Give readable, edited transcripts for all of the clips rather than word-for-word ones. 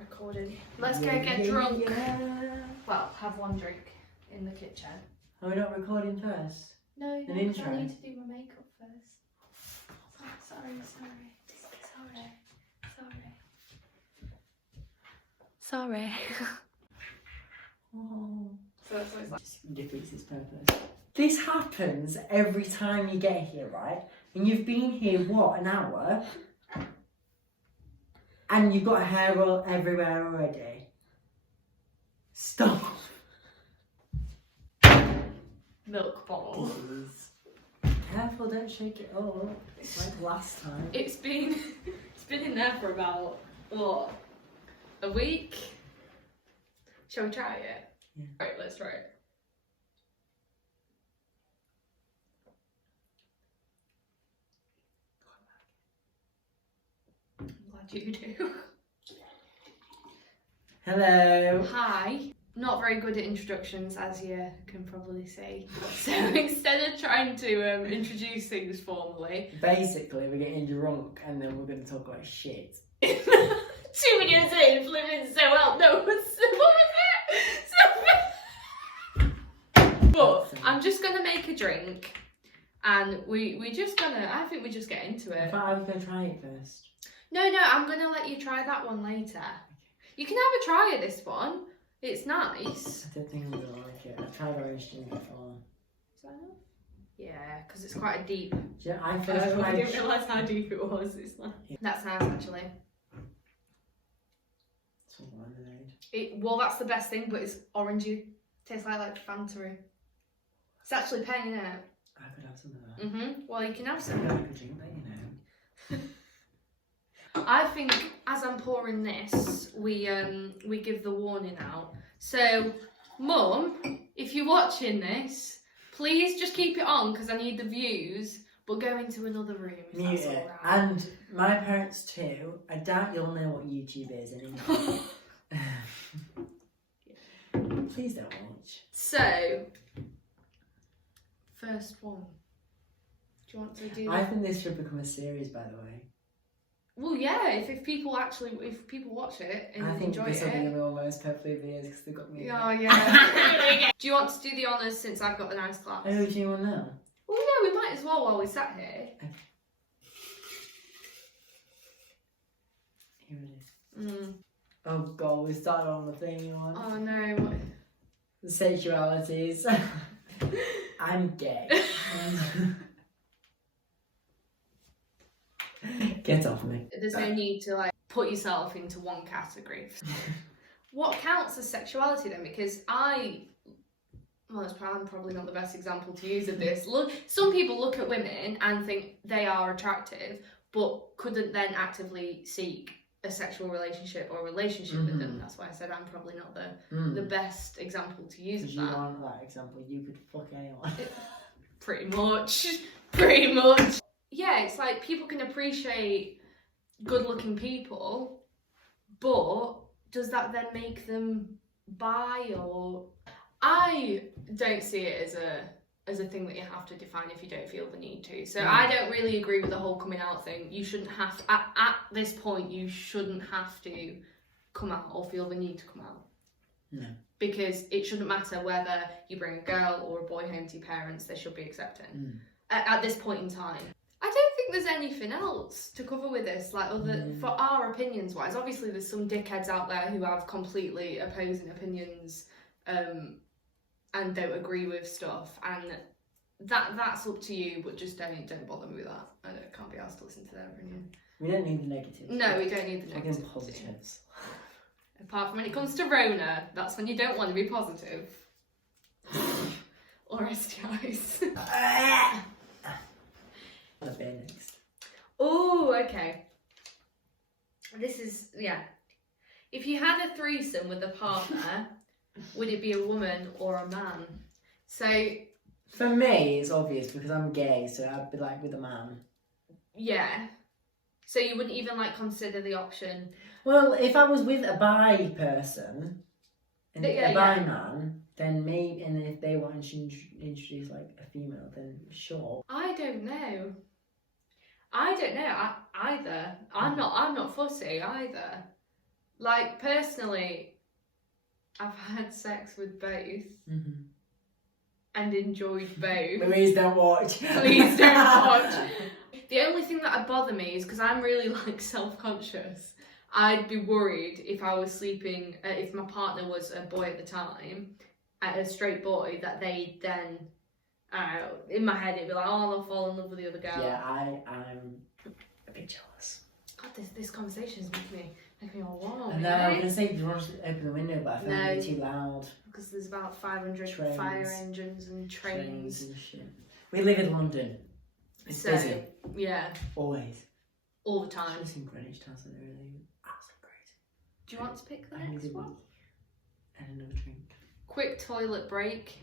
recording. Let's go get drunk. Well, have one drink in the kitchen. Are we not recording first? No, An I intro? need to do my makeup first. Sorry. Oh. So that's what it's like. Just defeats its purpose. This happens every time you get here, right? And you've been here, what, an hour? And you've got hair all everywhere already. Stop. Milk bottle. Careful, don't shake it up. Like last time. It's been in there for about, what, a week? Shall we try it? Yeah. Right, let's try it. I'm glad you do. Hello. Hi. Not very good at introductions, as you can probably see. So instead of trying to introduce things formally, Basically, we're getting drunk and then we're going to talk about shit. 2 minutes in, flipping so well. No, what was it? But I'm just gonna make a drink, and we just gonna. I think we just get into I it. thought I was going to try it first. No, I'm gonna let you try that one later. You can have a try of this one. It's nice. I don't think I'm going to like it. I've tried orange gin before. Is that enough? Yeah, because it's quite a deep. Yeah, I first tried. I didn't realise how deep it was. It's like... That's nice, actually. It's all lemonade. Well, that's the best thing, but it's orangey. Tastes like Fanta. It's actually paying, isn't it? I could have some of that. Well, you can have I some. could drink that, you know. I think as I'm pouring this, we give the warning out. So, Mum, if you're watching this, please just keep it on because I need the views. But go into another room if Mute that's it. all right. And my parents too. I doubt you'll know what YouTube is anymore. Please don't watch. So, first one. Do you want to do? I think this should become a series, by the way. Well, yeah. If people watch it and I think enjoy this will be it. one of the most popular videos because they've got me. Oh yeah. Do you want to do the honours since I've got a nice glass? Oh, do you want now? Well, yeah, we might as well while we sat here. Okay. Here it is. Oh god, we started on the thing you want. Oh no. The sexualities. I'm gay. Get off me. There's no need to put yourself into one category. What counts as sexuality then? Because I'm probably not the best example to use of this. Look, some people look at women and think they are attractive, but couldn't then actively seek a sexual relationship or relationship with them. That's why I said I'm probably not the best example to use of If that. you want that example, you could fuck anyone. Pretty much. Yeah, it's like people can appreciate good-looking people, but does that then make them bi? Or I don't see it as a thing that you have to define if you don't feel the need to. So I don't really agree with the whole coming out thing. You shouldn't have to, at this point you shouldn't have to come out or feel the need to come out. No. Because it shouldn't matter whether you bring a girl or a boy home to your parents, they should be accepting at this point in time. I don't think there's anything else to cover with this, for our opinions wise. Obviously there's some dickheads out there who have completely opposing opinions and don't agree with stuff, and that's up to you, but just don't bother me with that. I can't be asked to listen to their opinion. We don't need the negatives. No, we don't need the Fucking negatives. positives. Apart from when it comes to Rona, that's when you don't want to be positive. Or STIs. The beer next. Oh, okay. This is, yeah. If you had a threesome with a partner, would it be a woman or a man? So... For me, it's obvious because I'm gay, so I'd be with a man. Yeah. So you wouldn't even consider the option? Well, if I was with a bi person, and a bi man, then maybe, and if they want to introduce a female, then sure. I don't know. Either. I'm not fussy either. Like, personally, I've had sex with both and enjoyed both. Please don't watch. Please don't watch. The only thing that would bother me is because I'm really like self-conscious. I'd be worried if I was sleeping, if my partner was a boy at the time, a straight boy, that they then, in my head it'd be like, oh, they'll fall in love with the other girl. Yeah, I'm a bit jealous. God, this conversation is making me all warm. No, I was going to say, do you want to open the window, but I found it too loud. Because there's about 500 trains, fire engines and trains. and shit. We live in London. It's busy. Yeah. Always. All the time. I've seen Greenwich Town Centre really absolutely great. Do you want to pick the next one? And another drink. Quick toilet break.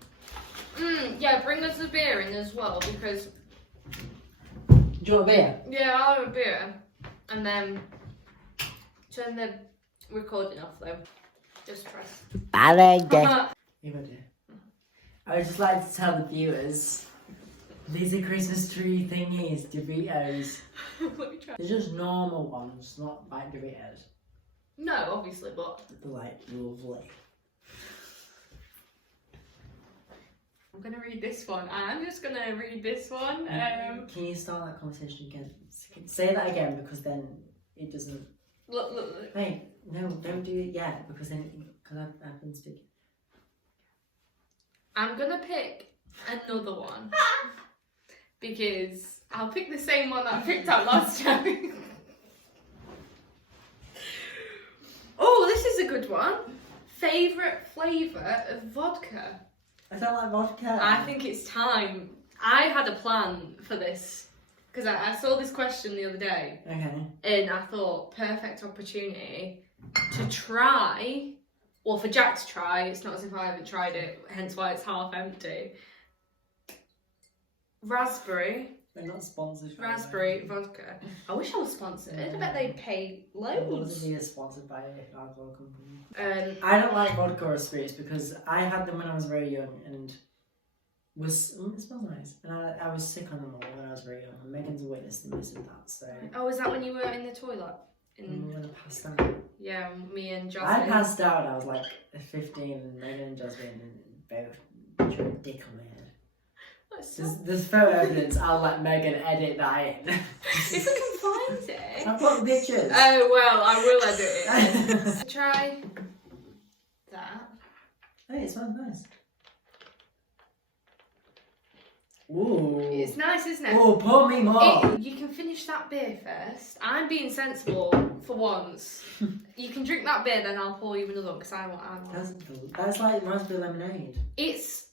Yeah, bring us a beer in as well, because... Do you want a beer? Yeah, I'll have a beer. And then turn the recording off though. Just press. I would just like to tell the viewers, these are Christmas tree thingies, Doritos. Let me try. They're just normal ones, not like Doritos. No, obviously, but They're like lovely. I'm gonna read this one. I'm just gonna read this one. Can you start that conversation again? Say that again, because then it doesn't. Look. Wait, no, don't do it yet, because then I've been speaking. I'm gonna pick another one because I'll pick the same one that I picked out last time. Oh, this is a good one. Favorite flavour of vodka? I don't like vodka. I think it's time. I had a plan for this because I saw this question the other day. Okay. And I thought, perfect opportunity to try. Well, for Jack to try. It's not as if I haven't tried it, hence why it's half empty. Raspberry. They're not sponsored. Raspberry vodka. I wish I was sponsored. I bet they'd pay loads. It is sponsored by an alcohol company. I don't like vodka or spirits because I had them when I was very young and it smells nice. And I was sick on them all when I was very young. And Megan's a witness to this and that. So. Oh, is that when you were in the toilet? When I passed out. Yeah, me and Jocelyn. I passed out. I was like 15, and Megan and Jocelyn both drew a dick on my head. There's photo evidence. I'll let Megan edit that in. If I can find it. I've got pictures. Oh well, I will edit it. Try that. Hey, it smells nice. Ooh. It's nice, isn't it? Oh, pour me more. You can finish that beer first. I'm being sensible for once. You can drink that beer, then I'll pour you another one because I want. That's like raspberry lemonade. It's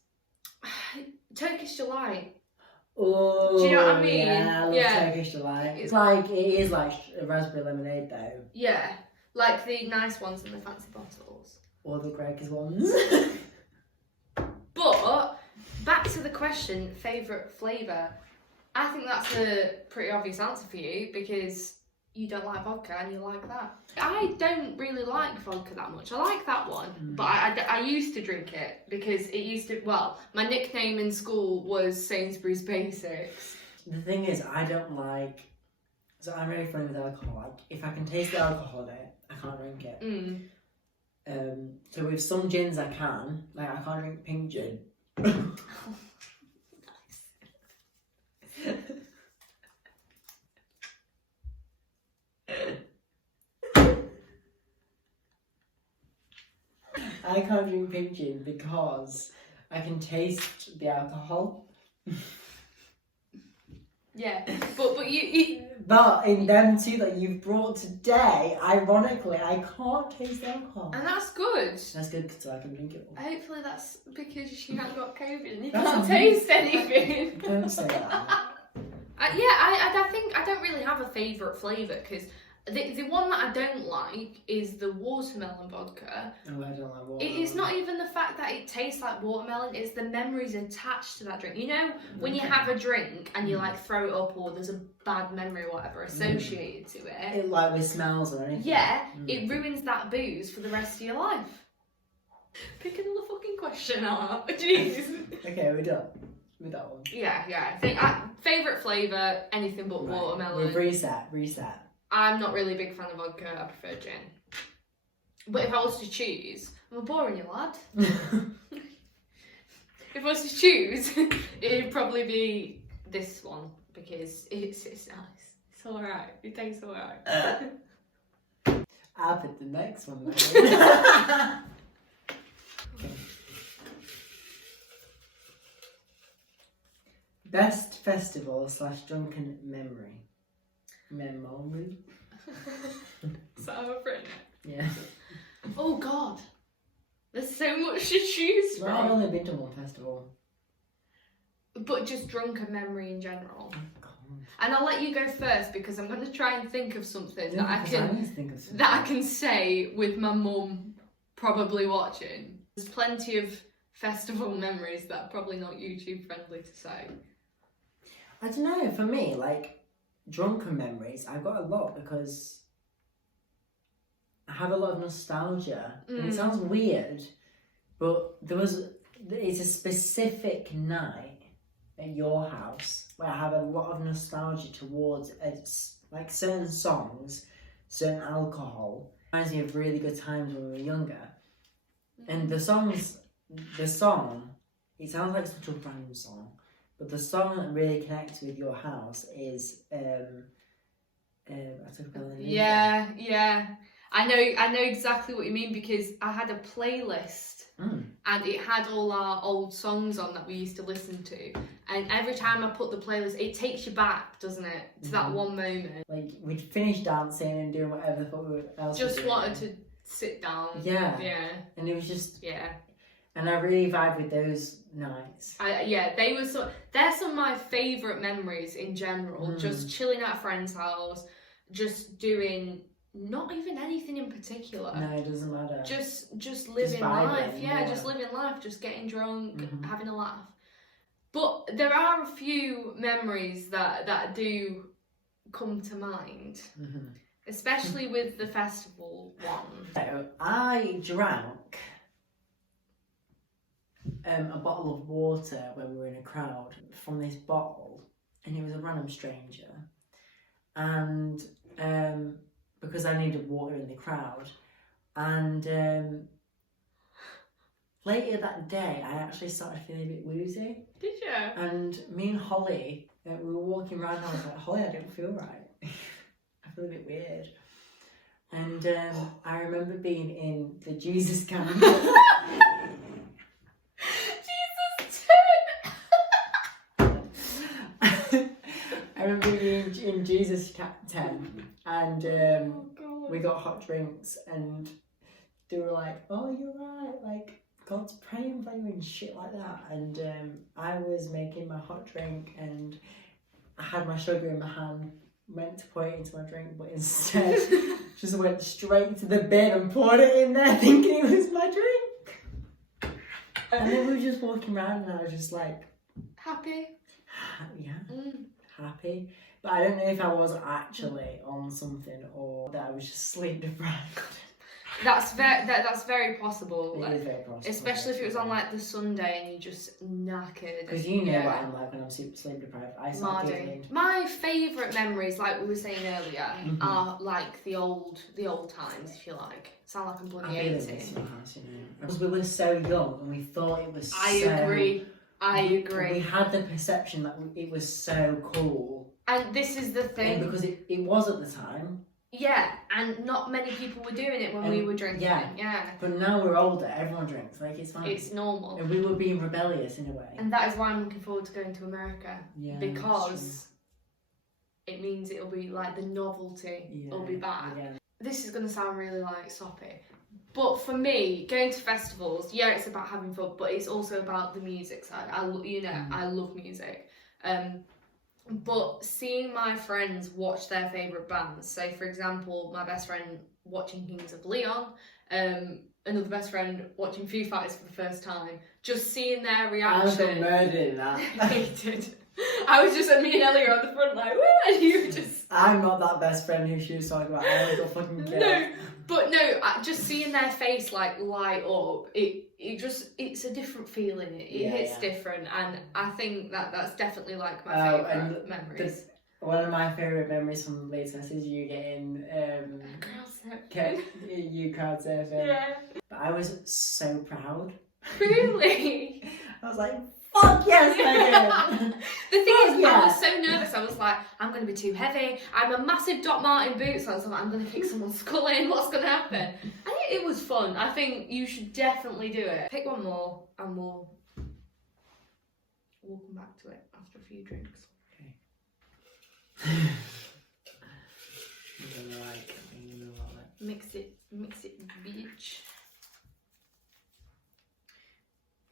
Turkish delight. Oh, do you know what I mean? Yeah, I love Turkish delight. It is like a raspberry lemonade though. Yeah, like the nice ones in the fancy bottles. Or the Greggs ones. But back to the question, favourite flavour. I think that's a pretty obvious answer for you because you don't like vodka and you like that. I don't really like vodka that much. I like that one, but I used to drink it because it used to, well, my nickname in school was Sainsbury's Basics. The thing is, I don't like, so I'm really funny with alcohol. Like, if I can taste the alcohol in it, I can't drink it. So with some gins I can, like I can't drink pink gin. I can't drink pink gin because I can taste the alcohol. Yeah, but you. But in them two that you've brought today, ironically, I can't taste the alcohol. And that's good. That's good so I can drink it all. Hopefully that's because you haven't got COVID and you can't taste anything. Don't say that. I think I don't really have a favourite flavour because the one that I don't like is the watermelon vodka. Oh, I don't like watermelon. It's not even the fact that it tastes like watermelon, it's the memories attached to that drink. You know, when you have a drink and you like throw it up or there's a bad memory or whatever associated to it. It like with smells or anything. Yeah, it ruins that booze for the rest of your life. Pick another fucking question out. Jeez. Okay, we're done with that one. Yeah. I think favourite flavour, anything but watermelon. Reset. I'm not really a big fan of vodka, I prefer gin. But if I was to choose, I'm a boring you lad. If I was to choose, it'd probably be this one because it's nice. It's alright. It tastes alright. I'll put the next one. Best festival / drunken memory. Memory. Is that how I've written it? Yeah. Oh God. There's so much to choose Well, I've from. only been to one festival. But just drunken memory in general. Oh, God. And I'll let you go first because I'm going to try and think of something that I I can say with my mum probably watching. There's plenty of festival memories that are probably not YouTube friendly to say. I don't know, for me, like, drunken memories, I've got a lot because I have a lot of nostalgia. And it sounds weird, but it's a specific night at your house where I have a lot of nostalgia towards like certain songs, certain alcohol. Reminds me of really good times when we were younger. And the song, it sounds like such a random song, but the song that really connects with your house is Yeah. I know exactly what you mean because I had a playlist and it had all our old songs on that we used to listen to. And every time I put the playlist, it takes you back, doesn't it, to that one moment. Like we'd finish dancing and doing whatever else. Just wanted to sit down. Yeah. Yeah. And it was just. Yeah. And I really vibe with those nights. They're some of my favourite memories in general. Just chilling at a friend's house, just doing not even anything in particular. No, it doesn't matter. Just living life. Yeah, just living life, just getting drunk, having a laugh. But there are a few memories that do come to mind, especially with the festival one. So I drank a bottle of water when we were in a crowd from this bottle, and it was a random stranger, and because I needed water in the crowd, and later that day I actually started feeling a bit woozy. Did you? And me and Holly, we were walking around and I was like, Holly, I don't feel right. I feel a bit weird. And I remember being in the Jesus camp. I remember being in Jesus tent and we got hot drinks and they were like, oh, you're right, like God's praying for you and shit like that. And I was making my hot drink and I had my sugar in my hand, meant to pour it into my drink, but instead just went straight to the bin and poured it in there thinking it was my drink. And then we were just walking around and I was just like... Happy? Happy. But I don't know if I was actually on something or that I was just sleep deprived. That's very possible. It is very possible. Especially if it was on like the Sunday and you're just knackered. Because you know what I'm like when I'm super sleep deprived. I start giggling. My favourite memories, like we were saying earlier, are like the old times, if you like. Sound like I'm bloody 80. Because we were so young and we thought it was I agree. We had the perception that it was so cool. And this is the thing. And because it was at the time. Yeah, and not many people were doing it when we were drinking. Yeah. But now we're older, everyone drinks. Like, it's fine. It's normal. And we were being rebellious in a way. And that is why I'm looking forward to going to America. Yeah. Because it means it'll be like the novelty will be back. Yeah. This is going to sound really like soppy. But for me, going to festivals, it's about having fun, but it's also about the music side. I love music. But seeing my friends watch their favourite bands, so for example, my best friend watching Kings of Leon, another best friend watching Foo Fighters for the first time, just seeing their reaction. I was got murdered in that. He did. I was just, me and Ellie were on the front like, woo, and you were just... I'm not that best friend who she was talking about. I don't fucking care. Just seeing their face like light up, it's a different feeling. It hits different, and I think that's definitely like my favourite memories. One of my favourite memories from Latest is you getting girls Okay, you crowd surfing. Yeah. But I was so proud. Really? I was like, fuck yes, Megan! The thing is, yeah. I was so nervous. I was like, I'm going to be too heavy. I'm a massive Doc Martin boots. I was like, I'm going to kick someone's skull in. What's going to happen? I think it was fun. I think you should definitely do it. Pick one more and we'll come back to it after a few drinks. Okay. I'm gonna like it. Mix it, bitch.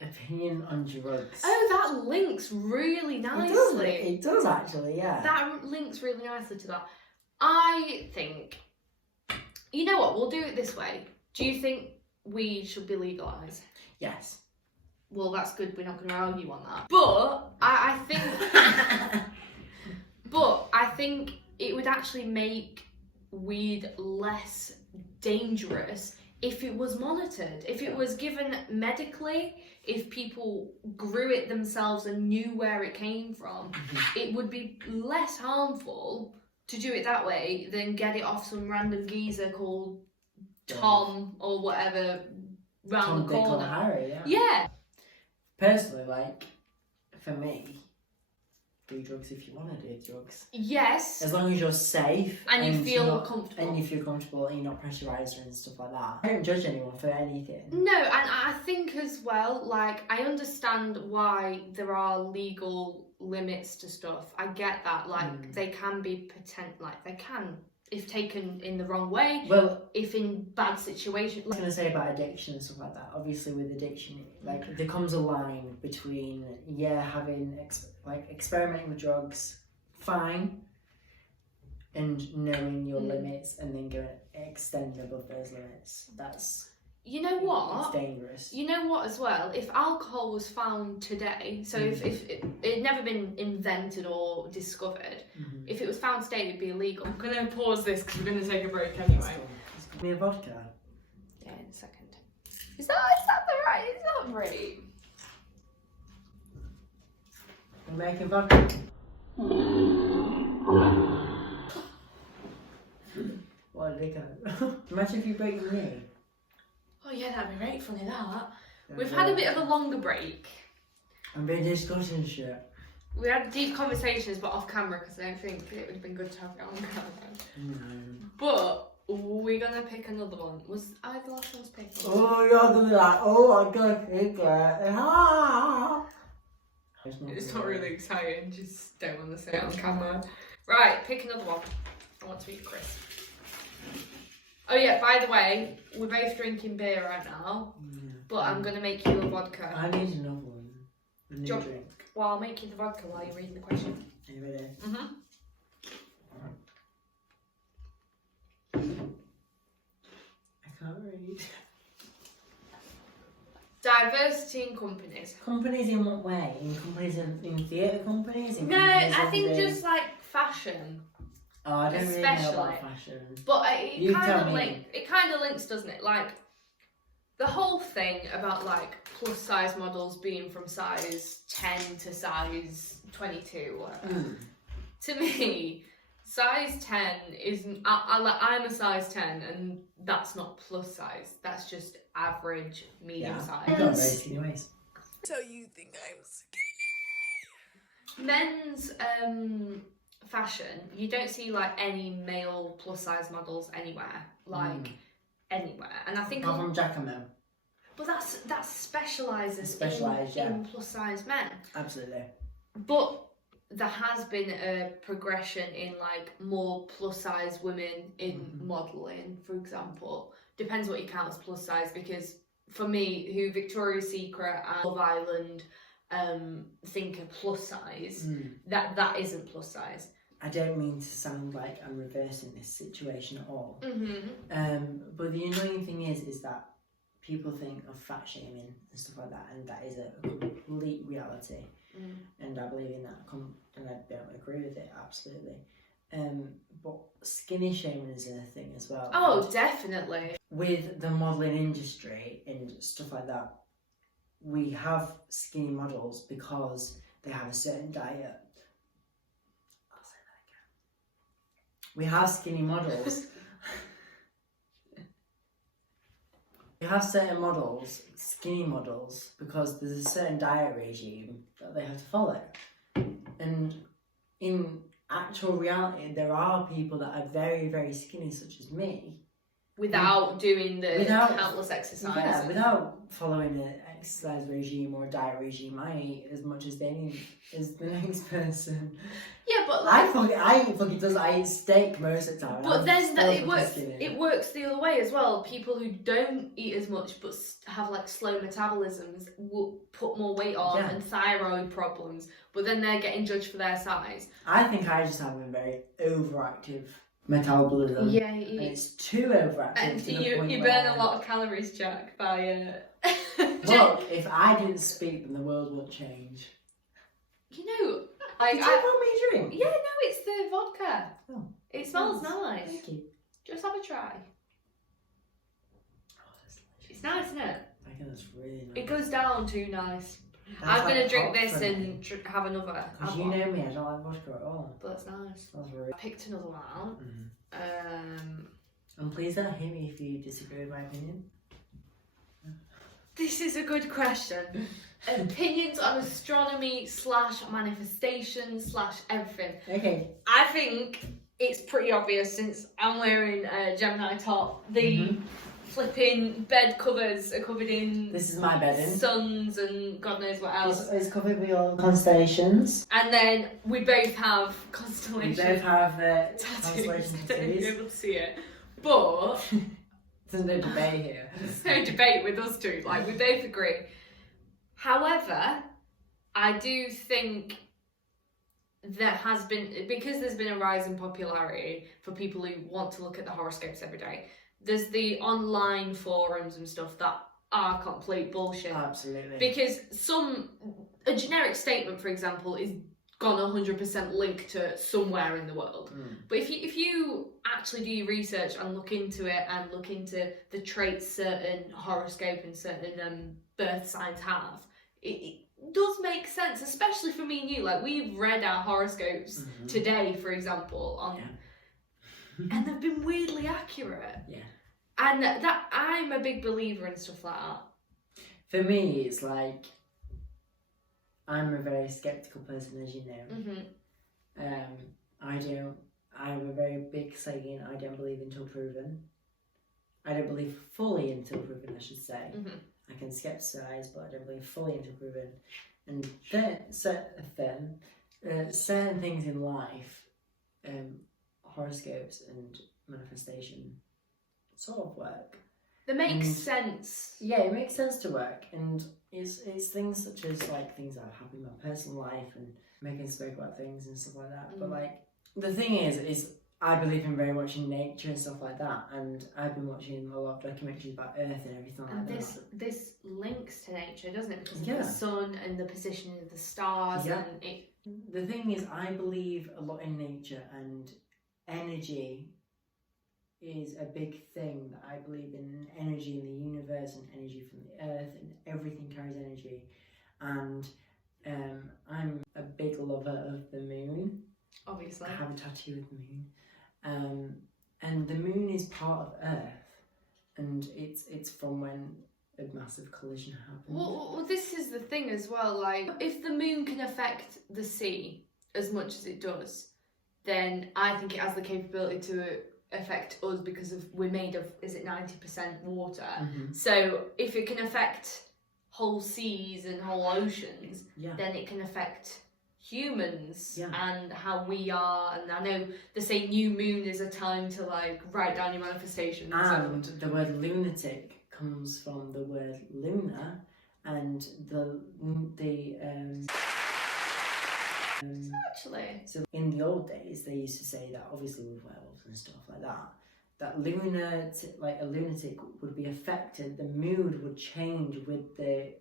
Opinion on drugs. Oh, that links really nicely. It does actually, yeah. That links really nicely to that. I think, you know what, we'll do it this way. Do you think weed should be legalised? Yes. Well, that's good. We're not going to argue on that. But I think, but I think it would actually make weed less dangerous if it was monitored, if it was given medically, if people grew it themselves and knew where it came from. It would be less harmful to do it that way than get it off some random geezer called Tom or whatever round Tom, the Dick corner. or Harry, yeah. Yeah. Personally, like, for me, do drugs if you want to do drugs. Yes. As long as you're safe. And you feel not, comfortable. And you feel comfortable and you're not pressurised and stuff like that. I don't judge anyone for anything. No, and I think as well, like, I understand why there are legal limits to stuff. I get that. Like, they can be they can, if taken in the wrong way, well, if in bad situations. I was going to say about addiction and stuff like that. Obviously, with addiction, like, there comes a line between, having, experimenting with drugs, fine, and knowing your limits and then going extend above those limits. That's... You know what? It's dangerous. You know what as well? If alcohol was found today, so if it had never been invented or discovered, if it was found today, it'd be illegal. I'm going to pause this because we're going to take a break anyway. Give me a vodka. Yeah, in a second. Is that right? We're making vodka. What a dickhead. Imagine if you break your knee. Oh yeah, that'd be right funny that. We've had a bit of a longer break. I'm being discussing shit. We had deep conversations but off camera because I don't think it would have been good to have it on camera. No. But we're going to pick another one. Was I the last one to pick? Oh, you're going to be like, oh, I'm going to pick it. Ah. It's not really exciting, just don't want to say it on camera. Right, pick another one. I want to eat Chris. Oh yeah, by the way, we're both drinking beer right now, but I'm going to make you a vodka. I need another one. A new drink. Well, I'll make you the vodka while you're reading the question. Are you ready? I can't read. Diversity in companies. Companies in what way? In companies in theatre companies? No, I think just like fashion. Oh, I don't really know about fashion. But it kind of links, doesn't it? Like, the whole thing about, like, plus size models being from size 10 to size 22 or whatever. To me, size 10 isn't... I'm a size 10 and that's not plus size. That's just average, medium size. You've got very skinny waist. So you think I'm skinny? Men's... fashion, you don't see like any male plus size models anywhere, anywhere, and I think from Giacomo. But that specialises Specialised, in plus size men. Absolutely. But there has been a progression in like more plus size women in modelling, for example. Depends what you count as plus size, because for me, who Victoria's Secret and Love Island think are plus size, that isn't plus size. I don't mean to sound like I'm reversing this situation at all. But the annoying thing is that people think of fat shaming and stuff like that, and that is a complete reality. And I believe in that, and I don't agree with it, absolutely. But skinny shaming is a thing as well. Oh, definitely. With the modelling industry and stuff like that, we have skinny models because they have a certain diet. We have skinny models You have certain models, skinny models, because there's a certain diet regime that they have to follow. And in actual reality, there are people that are very, very skinny, such as me. Without doing the countless exercises. Yeah, without following an exercise regime or a diet regime, I eat as much as the next person. Yeah, but I eat steak most of the time. But then it works the other way as well. People who don't eat as much but have like slow metabolisms will put more weight on and thyroid problems, but then they're getting judged for their size. I think I just have a very overactive metabolism. Yeah, and it's too overactive. And you burn a lot of calories, Jack, by Look, if I didn't speak, then the world would change. You know, Did you want me to drink? Yeah, no, it's the vodka. Oh, it smells nice. Thank you. Just have a try. Oh, that's delicious. It's nice, isn't it? I think that's really nice. It goes down too nice. That's I'm like gonna drink hot this for and me. have another. Because you know me, I don't like vodka at all. But that's nice. That's really. I picked another one. And please don't hit me if you disagree with my opinion. This is a good question. Opinions on astronomy / manifestation / everything. Okay. I think it's pretty obvious since I'm wearing a Gemini top. The flipping bed covers are covered in. This is my bedding. Suns and God knows what else. It's covered with all constellations. And then we both have constellations. We both have tattoos. constellations. I don't be able to see it, but there's no debate here. There's no debate with us two. Like, we both agree. However, I do think there has been, because there's been a rise in popularity for people who want to look at the horoscopes every day, there's the online forums and stuff that are complete bullshit. Absolutely. Because a generic statement, for example, is gone 100% linked to somewhere in the world. But if you actually do your research and look into it and look into the traits certain horoscope and certain birth signs have, it does make sense, especially for me and you. Like, we've read our horoscopes today, for example, and they've been weirdly accurate. Yeah. And that I'm a big believer in stuff like that. For me, it's like, I'm a very skeptical person, as you know. I have a very big saying, I don't believe until proven. I don't believe fully until proven, I should say. I can skepticize, but I don't believe fully until proven. And certain things in life, horoscopes and manifestation, sort of work. That makes sense. Yeah, it makes sense to work, and it's things such as like things that have happened in my personal life and making spoke about things and stuff like that. But like the thing is I believe in very much in nature and stuff like that, and I've been watching a lot of documentaries about Earth and everything like that. This links to nature, doesn't it? Because of the sun and the position of the stars. Yeah. And it. The thing is, I believe a lot in nature, and energy is a big thing. That I believe in energy in the universe and energy from the earth, and everything carries energy. And I'm a big lover of the moon. Obviously. I have a tattoo of the moon. And the moon is part of Earth, and it's from when a massive collision happened. Well, this is the thing as well. Like, if the moon can affect the sea as much as it does, then I think it has the capability to affect us because we're made of, is it 90% water? So if it can affect whole seas and whole oceans, then it can affect humans and how we are. And I know they say new moon is a time to like write down your manifestations. And the word lunatic comes from the word lunar, and actually, so in the old days they used to say that, obviously with werewolves and stuff like that a lunatic would be affected, the mood would change with the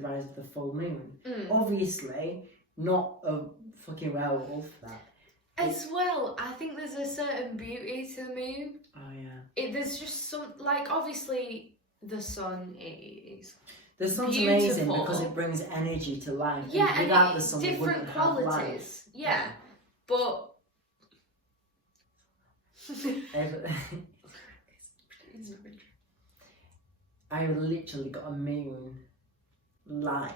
rise of the full moon. Obviously not a fucking werewolf. As well, I think there's a certain beauty to the moon. Oh yeah. There's just some, like, obviously the sun is. The sun's beautiful. Amazing because it brings energy to life. Yeah, and without and the sun, different qualities. Yeah, but I literally got a moon light.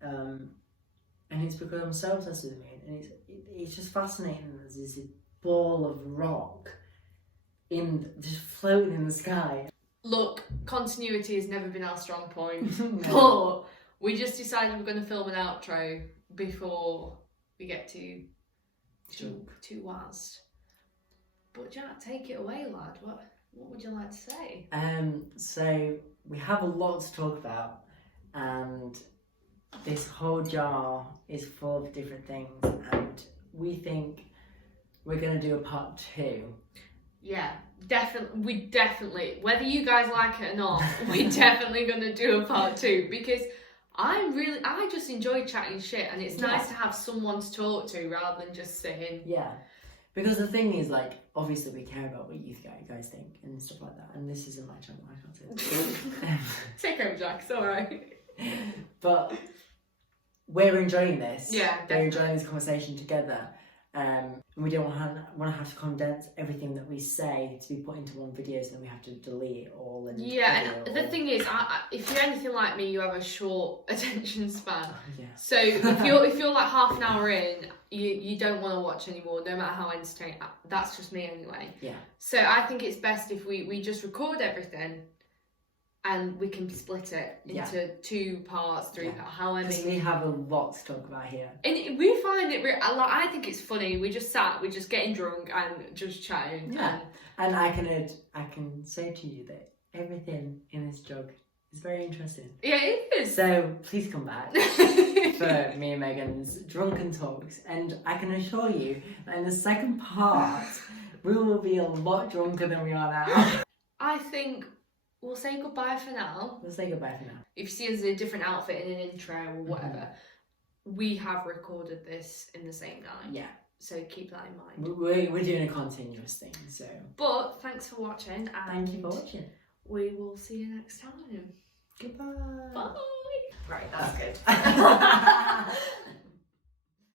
And it's because I'm so obsessed with the moon, and it's just fascinating. There's this ball of rock just floating in the sky. Look, continuity has never been our strong point, No. but we just decided we're going to film an outro before we get too wazed. But Jack, take it away, lad. What would you like to say? So we have a lot to talk about, and this whole jar is full of different things, and we think we're going to do a part 2. Yeah, definitely, whether you guys like it or not, we're definitely going to do a part 2, because I just enjoy chatting shit, and it's nice to have someone to talk to rather than just sitting. Yeah, because the thing is, like, obviously we care about what you guys think and stuff like that, and this isn't my channel, I can't say that. Take over, Jack, it's alright. But we're enjoying this. Yeah, definitely. We're enjoying this conversation together. And we don't want to have to condense everything that we say to be put into one video, so then we have to delete it all. And and the thing is, if you're anything like me, you have a short attention span. Yeah. So if you're like half an hour in, you don't want to watch anymore, no matter how entertaining. That's just me anyway. Yeah. So I think it's best if we just record everything, and we can split it into 2 parts, 3 parts, however. Because we have a lot to talk about here. And we find it, I think it's funny. We just getting drunk and just chatting. Yeah. And I can say to you that everything in this jug is very interesting. Yeah, it is. So please come back for me and Megan's drunken talks. And I can assure you that in the second part, we will be a lot drunker than we are now. I think we'll say goodbye for now. We'll say goodbye for now. If you see us in a different outfit in an intro or whatever, we have recorded this in the same night. Yeah. So keep that in mind. We're doing a continuous thing, so. But thanks for watching. And thank you for watching. We will see you next time. Goodbye. Bye. Right, that's good.